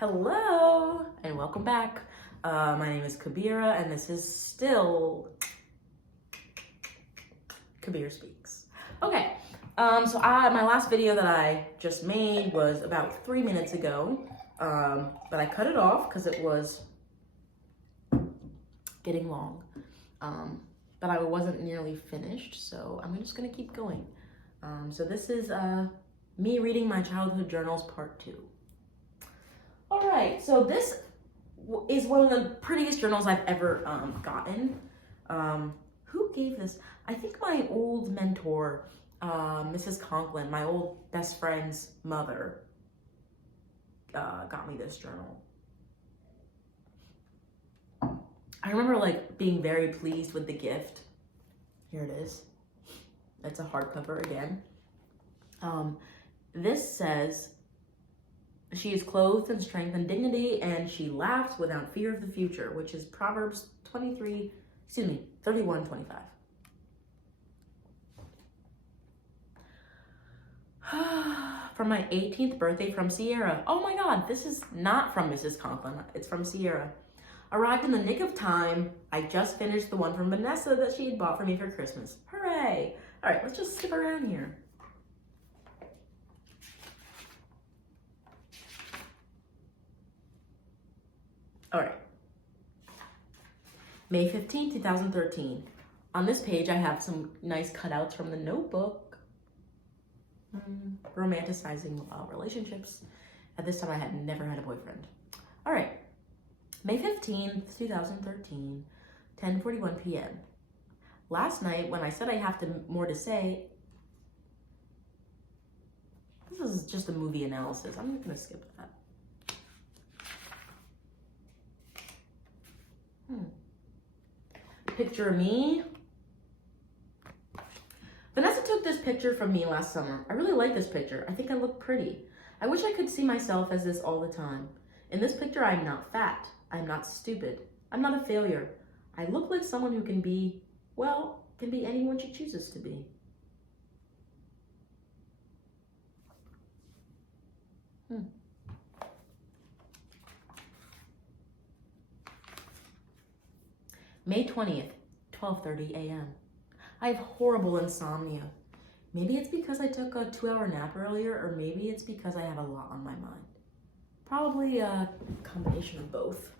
Hello and welcome back. My name is Kabira and this is still Kabir Speaks. Okay, my last video that I just made was about 3 minutes ago, but I cut it off because it was getting long, but I wasn't nearly finished, so I'm just gonna keep going. So this is me reading my childhood journals part 2. All right, so this is one of the prettiest journals I've ever gotten. Who gave this? I think my old mentor, Mrs. Conklin, my old best friend's mother, got me this journal. I remember being very pleased with the gift. Here it is. It's a hardcover again. This says, "She is clothed in strength and dignity, and she laughs without fear of the future," which is Proverbs 31:25. From my 18th birthday from Sierra. Oh my God, this is not from Mrs. Conklin. It's from Sierra. Arrived in the nick of time. I just finished the one from Vanessa that she had bought for me for Christmas. Hooray! All right, let's just skip around here. All right. May 15, 2013. On this page, I have some nice cutouts from the notebook. Romanticizing relationships. At this time, I had never had a boyfriend. All right. May 15th, 2013, 10:41 p.m. Last night, when I said I have more to say, this is just a movie analysis. I'm going to skip that. Picture of me. Vanessa took this picture from me last summer. I really like this picture. I think I look pretty. I wish I could see myself as this all the time. In this picture, I'm not fat. I'm not stupid. I'm not a failure. I look like someone who can be anyone she chooses to be. May 20th, 12:30 a.m. I have horrible insomnia. Maybe it's because I took a 2-hour nap earlier, or maybe it's because I have a lot on my mind. Probably a combination of both.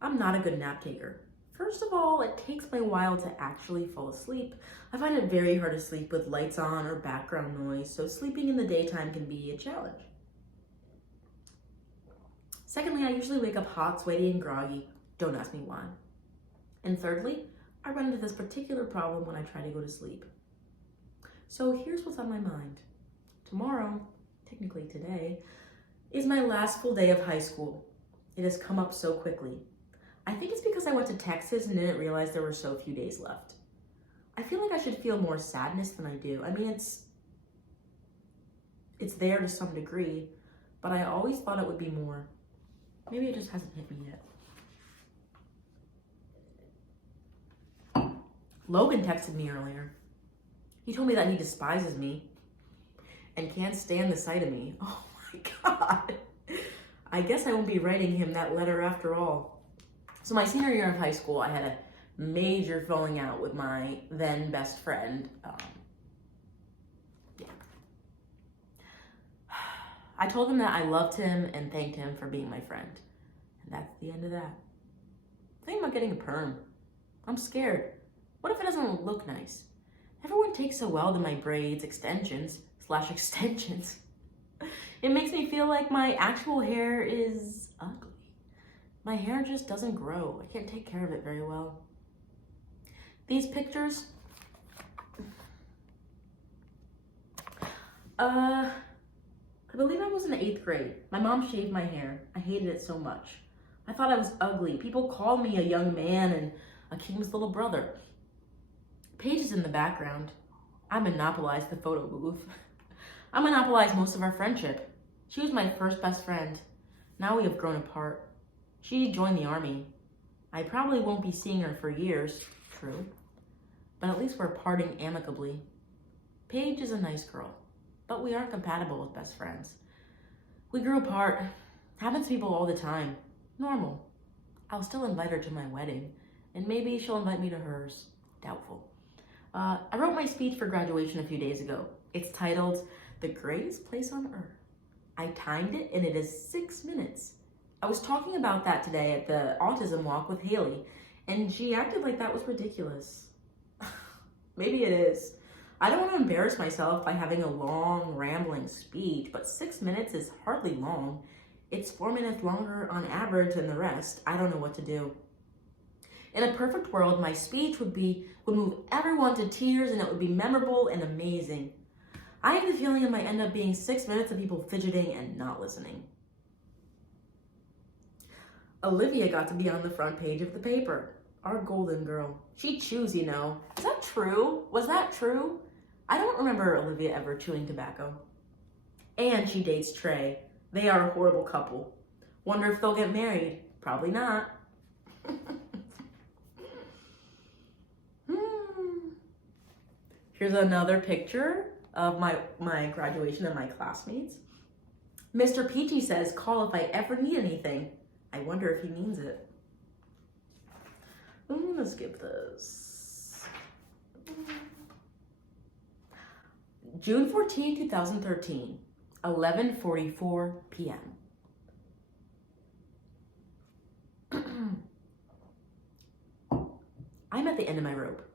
I'm not a good nap taker. First of all, it takes me a while to actually fall asleep. I find it very hard to sleep with lights on or background noise, so sleeping in the daytime can be a challenge. Secondly, I usually wake up hot, sweaty, and groggy. Don't ask me why. And thirdly, I run into this particular problem when I try to go to sleep. So here's what's on my mind. Tomorrow, technically today, is my last full day of high school. It has come up so quickly. I think it's because I went to Texas and didn't realize there were so few days left. I feel like I should feel more sadness than I do. I mean, it's there to some degree, but I always thought it would be more. Maybe it just hasn't hit me yet. Logan texted me earlier. He told me that he despises me and can't stand the sight of me. Oh my God. I guess I won't be writing him that letter after all. So my senior year of high school, I had a major falling out with my then best friend. I told him that I loved him and thanked him for being my friend. And that's the end of that. I'm thinking about getting a perm. I'm scared. What if it doesn't look nice? Everyone takes so well to my braids, extensions. It makes me feel like my actual hair is ugly. My hair just doesn't grow. I can't take care of it very well. These pictures, I believe I was in the 8th grade. My mom shaved my hair. I hated it so much. I thought I was ugly. People called me a young man and a king's little brother. Paige is in the background. I monopolized the photo booth. I monopolized most of our friendship. She was my first best friend. Now we have grown apart. She joined the army. I probably won't be seeing her for years, true, but at least we're parting amicably. Paige is a nice girl, but we aren't compatible as best friends. We grew apart. Happens to people all the time. Normal. I'll still invite her to my wedding, and maybe she'll invite me to hers. Doubtful. I wrote my speech for graduation a few days ago. It's titled, The Greatest Place on Earth. I timed it, and it is 6 minutes. I was talking about that today at the autism walk with Haley, and she acted like that was ridiculous. Maybe it is. I don't want to embarrass myself by having a long, rambling speech, but 6 minutes is hardly long. It's 4 minutes longer on average than the rest. I don't know what to do. In a perfect world, my speech would move everyone to tears, and it would be memorable and amazing. I have the feeling it might end up being 6 minutes of people fidgeting and not listening. Olivia got to be on the front page of the paper. Our golden girl. She chews, you know. Is that true? Was that true? I don't remember Olivia ever chewing tobacco. And she dates Trey. They are a horrible couple. Wonder if they'll get married. Probably not. Here's another picture of my graduation and my classmates. Mr. Peachy says, call if I ever need anything. I wonder if he means it. I'm gonna skip this. June 14, 2013, 11:44 p.m. I'm at the end of my rope.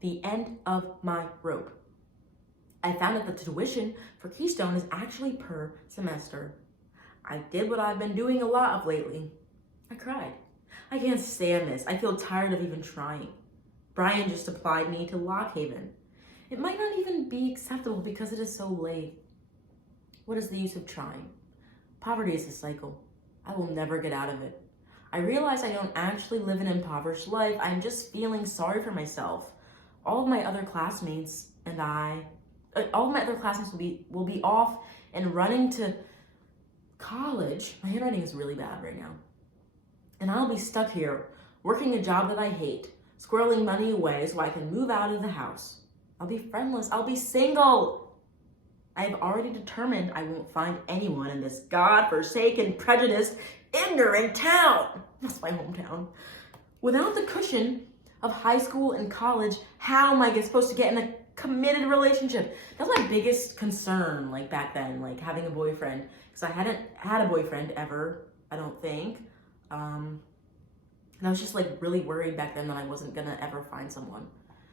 The end of my rope. I found out that the tuition for Keystone is actually per semester. I did what I've been doing a lot of lately. I cried. I can't stand this. I feel tired of even trying. Brian just applied me to Lock Haven. It might not even be acceptable because it is so late. What is the use of trying? Poverty is a cycle. I will never get out of it. I realize I don't actually live an impoverished life. I'm just feeling sorry for myself. All of my other classmates will be off and running to college. My handwriting is really bad right now. And I'll be stuck here, working a job that I hate, squirreling money away so I can move out of the house. I'll be friendless. I'll be single. I have already determined I won't find anyone in this God-forsaken, prejudiced, ignorant town. That's my hometown. Without the cushion of high school and college, how am I supposed to get in a committed relationship? That's my biggest concern, like back then, like having a boyfriend. Because I hadn't had a boyfriend ever, I don't think. And I was just like really worried back then that I wasn't gonna ever find someone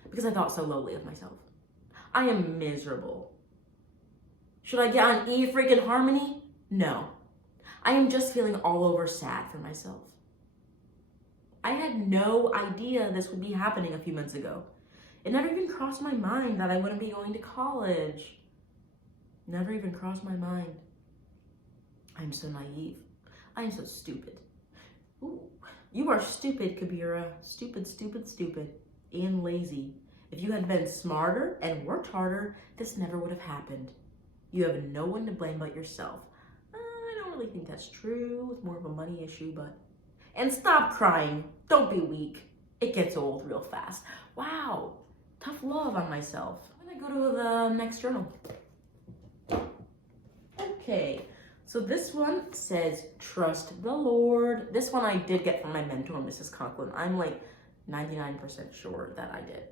because I thought so lowly of myself. I am miserable. Should I get on freaking Harmony? No. I am just feeling all over sad for myself. I had no idea this would be happening a few months ago. It never even crossed my mind that I wouldn't be going to college. Never even crossed my mind. I'm so naive. I am so stupid. Ooh, you are stupid, Kabira. Stupid, stupid, stupid. And lazy. If you had been smarter and worked harder, this never would have happened. You have no one to blame but yourself. I don't really think that's true. It's more of a money issue, but... And stop crying. Don't be weak. It gets old real fast. Wow. Tough love on myself. I'm gonna go to the next journal. Okay. So this one says, trust the Lord. This one I did get from my mentor, Mrs. Conklin. I'm like 99% sure that I did.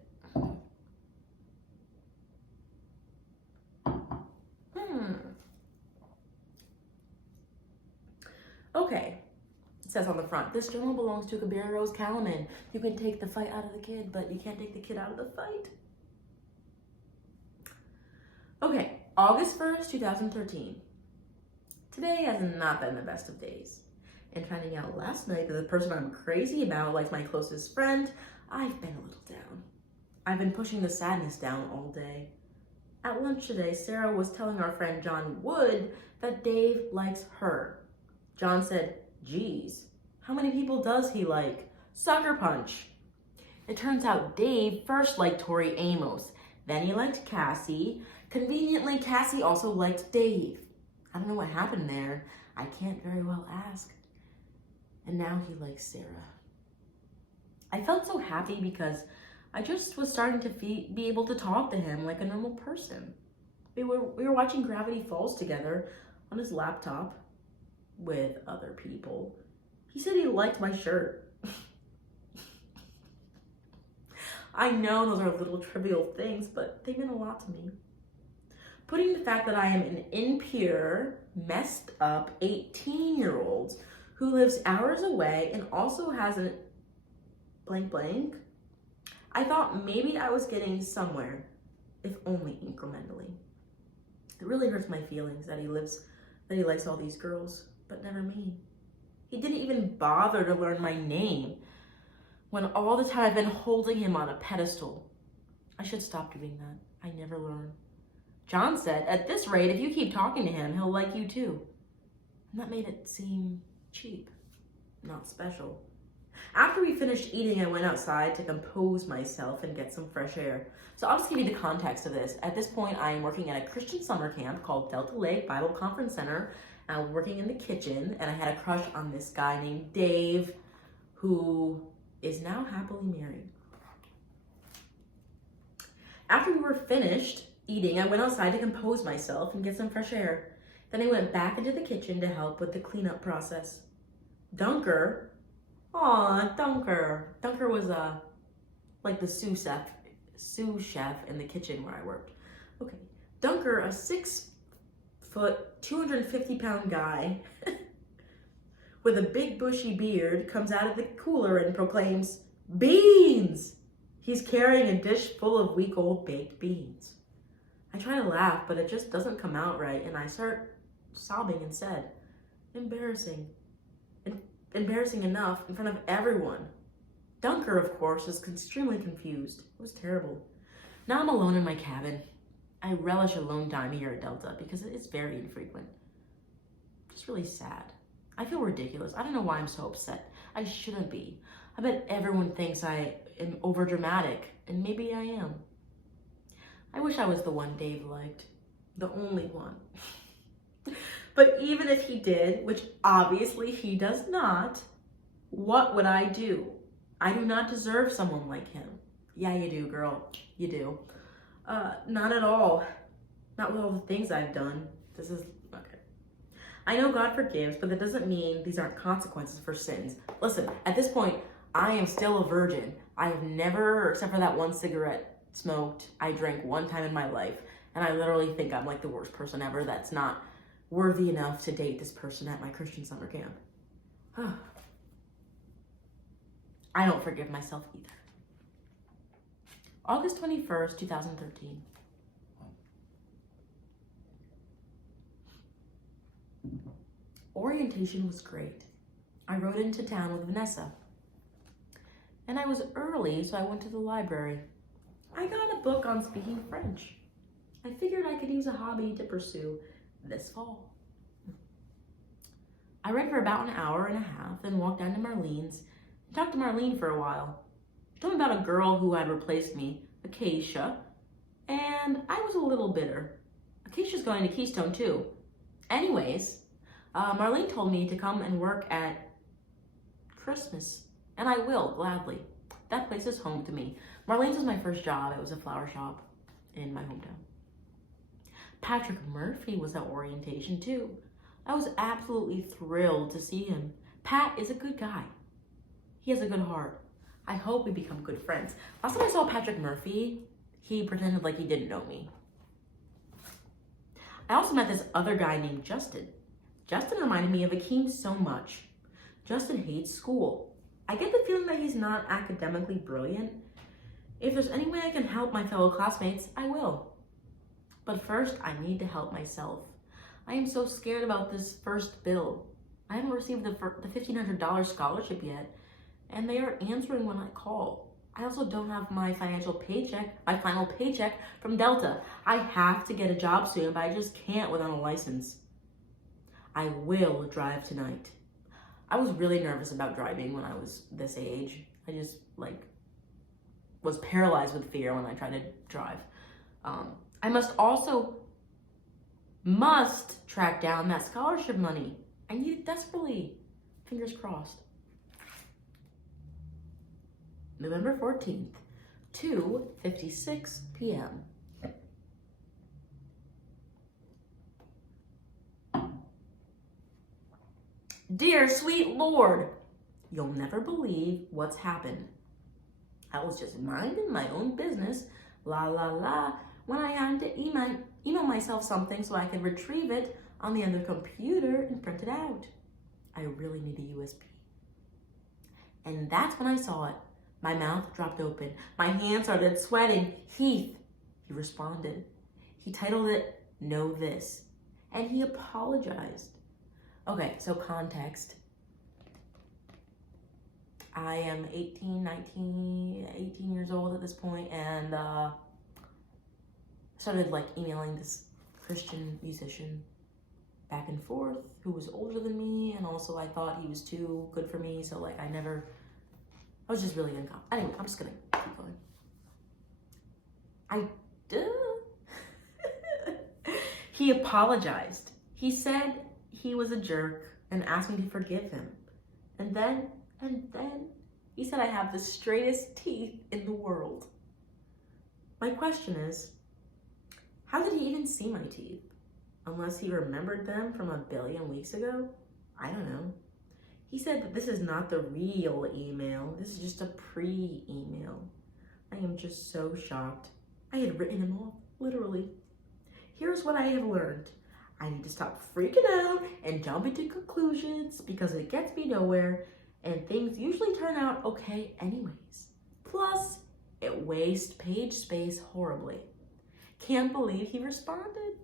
Okay. It says on the front, this journal belongs to Kabira Rose Kalaman. You can take the fight out of the kid, but you can't take the kid out of the fight. Okay. August 1st, 2013. Today has not been the best of days. And finding out last night that the person I'm crazy about, like my closest friend, I've been a little down. I've been pushing the sadness down all day. At lunch today, Sarah was telling our friend John Wood that Dave likes her. John said, geez, how many people does he like? Sucker Punch. It turns out Dave first liked Tori Amos. Then he liked Cassie. Conveniently, Cassie also liked Dave. I don't know what happened there. I can't very well ask. And now he likes Sarah. I felt so happy because I just was starting to be able to talk to him like a normal person. We were watching Gravity Falls together on his laptop. with other people. He said he liked my shirt. I know those are little trivial things, but they meant a lot to me. Putting the fact that I am an impure, messed up 18-year-old who lives hours away and also has a blank blank, I thought maybe I was getting somewhere, if only incrementally. It really hurts my feelings that he likes all these girls, but never me. He didn't even bother to learn my name when all the time I've been holding him on a pedestal. I should stop doing that. I never learn. John said, at this rate, if you keep talking to him, he'll like you too. And that made it seem cheap, not special. After we finished eating, I went outside to compose myself and get some fresh air. So I'll just give you the context of this. At this point, I am working at a Christian summer camp called Delta Lake Bible Conference Center. I'm working in the kitchen, and I had a crush on this guy named Dave, who is now happily married. After we were finished eating, I went outside to compose myself and get some fresh air. Then I went back into the kitchen to help with the cleanup process. Dunker was like the sous chef in the kitchen where I worked. Okay, Dunker, a 6-foot, 250-pound guy with a big bushy beard, comes out of the cooler and proclaims, "Beans!" He's carrying a dish full of week-old baked beans. I try to laugh, but it just doesn't come out right, and I start sobbing and said, embarrassing enough in front of everyone. Dunker, of course, is extremely confused. It was terrible. Now I'm alone in my cabin. I relish alone time here at Delta because it's very infrequent. Just really sad. I feel ridiculous. I don't know why I'm so upset. I shouldn't be. I bet everyone thinks I am overdramatic, and maybe I am. I wish I was the one Dave liked. The only one. But even if he did, which obviously he does not, what would I do? I do not deserve someone like him. Yeah, you do, girl. You do. Not at all. Not with all the things I've done. This is, okay. I know God forgives, but that doesn't mean these aren't consequences for sins. Listen, at this point, I am still a virgin. I have never, except for that one cigarette, smoked. I drank one time in my life, and I literally think I'm like the worst person ever that's not worthy enough to date this person at my Christian summer camp. I don't forgive myself either. August 21st, 2013. Orientation was great. I rode into town with Vanessa. And I was early, so I went to the library. I got a book on speaking French. I figured I could use a hobby to pursue this fall. I read for about an hour and a half, then walked down to Marlene's and talked to Marlene for a while. She told me about a girl who had replaced me, Acacia, and I was a little bitter. Acacia's going to Keystone too. Anyways, Marlene told me to come and work at Christmas, and I will, gladly. That place is home to me. Marlene's was my first job. It was a flower shop in my hometown. Patrick Murphy was at orientation too. I was absolutely thrilled to see him. Pat is a good guy. He has a good heart. I hope we become good friends. Last time I saw Patrick Murphy, he pretended like he didn't know me. I also met this other guy named Justin. Justin reminded me of Akeem so much. Justin hates school. I get the feeling that he's not academically brilliant. If there's any way I can help my fellow classmates, I will. But first, I need to help myself. I am so scared about this first bill. I haven't received the $1,500 scholarship yet, and they aren't answering when I call. I also don't have my final paycheck from Delta. I have to get a job soon, but I just can't without a license. I will drive tonight. I was really nervous about driving when I was this age. I just was paralyzed with fear when I tried to drive. I must track down that scholarship money. I need it desperately. Fingers crossed. November 14th, 2:56 p.m. Dear sweet Lord, you'll never believe what's happened. I was just minding my own business, la la la, when I had to email myself something so I could retrieve it on the other computer and print it out. I really need a USB. And that's when I saw it. My mouth dropped open. My hands started sweating. Heath, he responded. He titled it, Know This. And he apologized. Okay, so context. I am 18 years old at this point, and started like emailing this Christian musician back and forth who was older than me, and also I thought he was too good for me, so like I was just really incompetent. Anyway, I'm just gonna keep going. He apologized. He said he was a jerk and asked me to forgive him. And then he said I have the straightest teeth in the world. My question is, how did he even see my teeth? Unless he remembered them from a billion weeks ago? I don't know. He said that this is not the real email. This is just a pre-email. I am just so shocked. I had written him off, literally. Here's what I have learned. I need to stop freaking out and jumping to conclusions because it gets me nowhere and things usually turn out okay anyways. Plus, it wastes page space horribly. Can't believe he responded.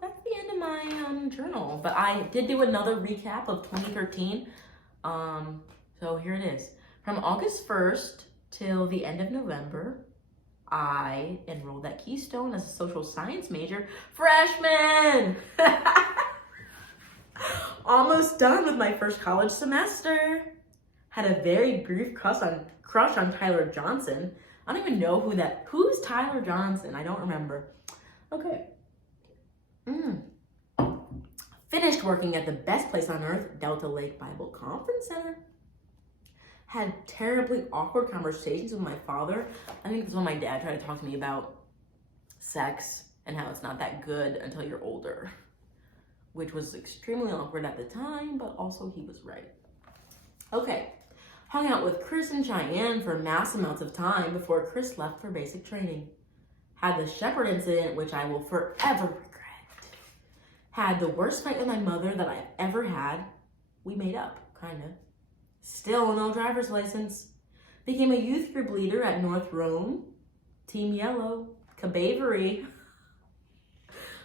That's the end of my journal, but I did do another recap of 2013. So here it is. From August 1st till the end of November, I enrolled at Keystone as a social science major. Freshman! Almost done with my first college semester. Had a very brief crush on Tyler Johnson. I don't even know who's Tyler Johnson? I don't remember. Okay. Finished working at the best place on earth, Delta Lake Bible Conference Center. Had terribly awkward conversations with my father. I think it's when my dad tried to talk to me about sex and how it's not that good until you're older, which was extremely awkward at the time, but also he was right. Okay, hung out with Chris and Cheyenne for mass amounts of time before Chris left for basic training. Had the Shepherd incident, which I will forever regret. Had the worst fight with my mother that I've ever had. We made up, kinda. Still no driver's license. Became a youth group leader at North Rome. Team Yellow. Cabavery.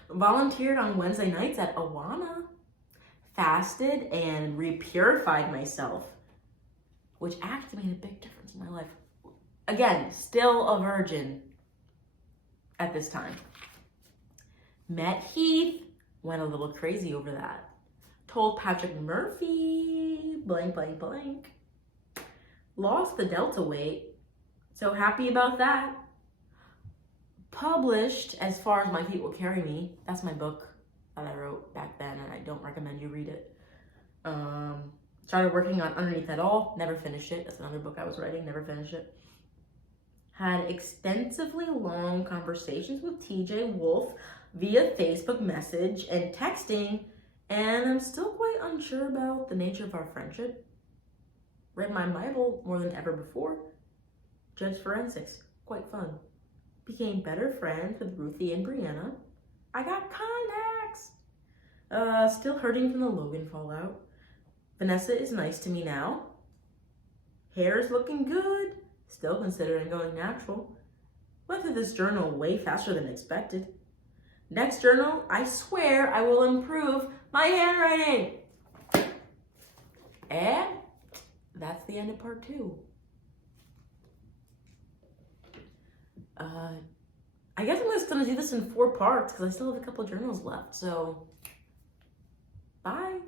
Volunteered on Wednesday nights at Awana. Fasted and repurified myself, which actually made a big difference in my life. Again, still a virgin at this time. Met Heath. Went a little crazy over that. Told Patrick Murphy, blank, blank, blank. Lost the Delta weight. So happy about that. Published As Far as My Feet Will Carry Me. That's my book that I wrote back then, and I don't recommend you read it. Started working on Underneath It All. Never finished it. That's another book I was writing. Never finished it. Had extensively long conversations with TJ Wolf via Facebook message and texting, and I'm still quite unsure about the nature of our friendship. Read my Bible more than ever before. Judged forensics, quite fun. Became better friends with Ruthie and Brianna. I got contacts. Still hurting from the Logan fallout. Vanessa is nice to me now. Hair is looking good. Still considering going natural. Went through this journal way faster than expected. Next journal, I swear I will improve my handwriting. And that's the end of part 2. I guess I'm just gonna do this in 4 parts because I still have a couple journals left, so bye.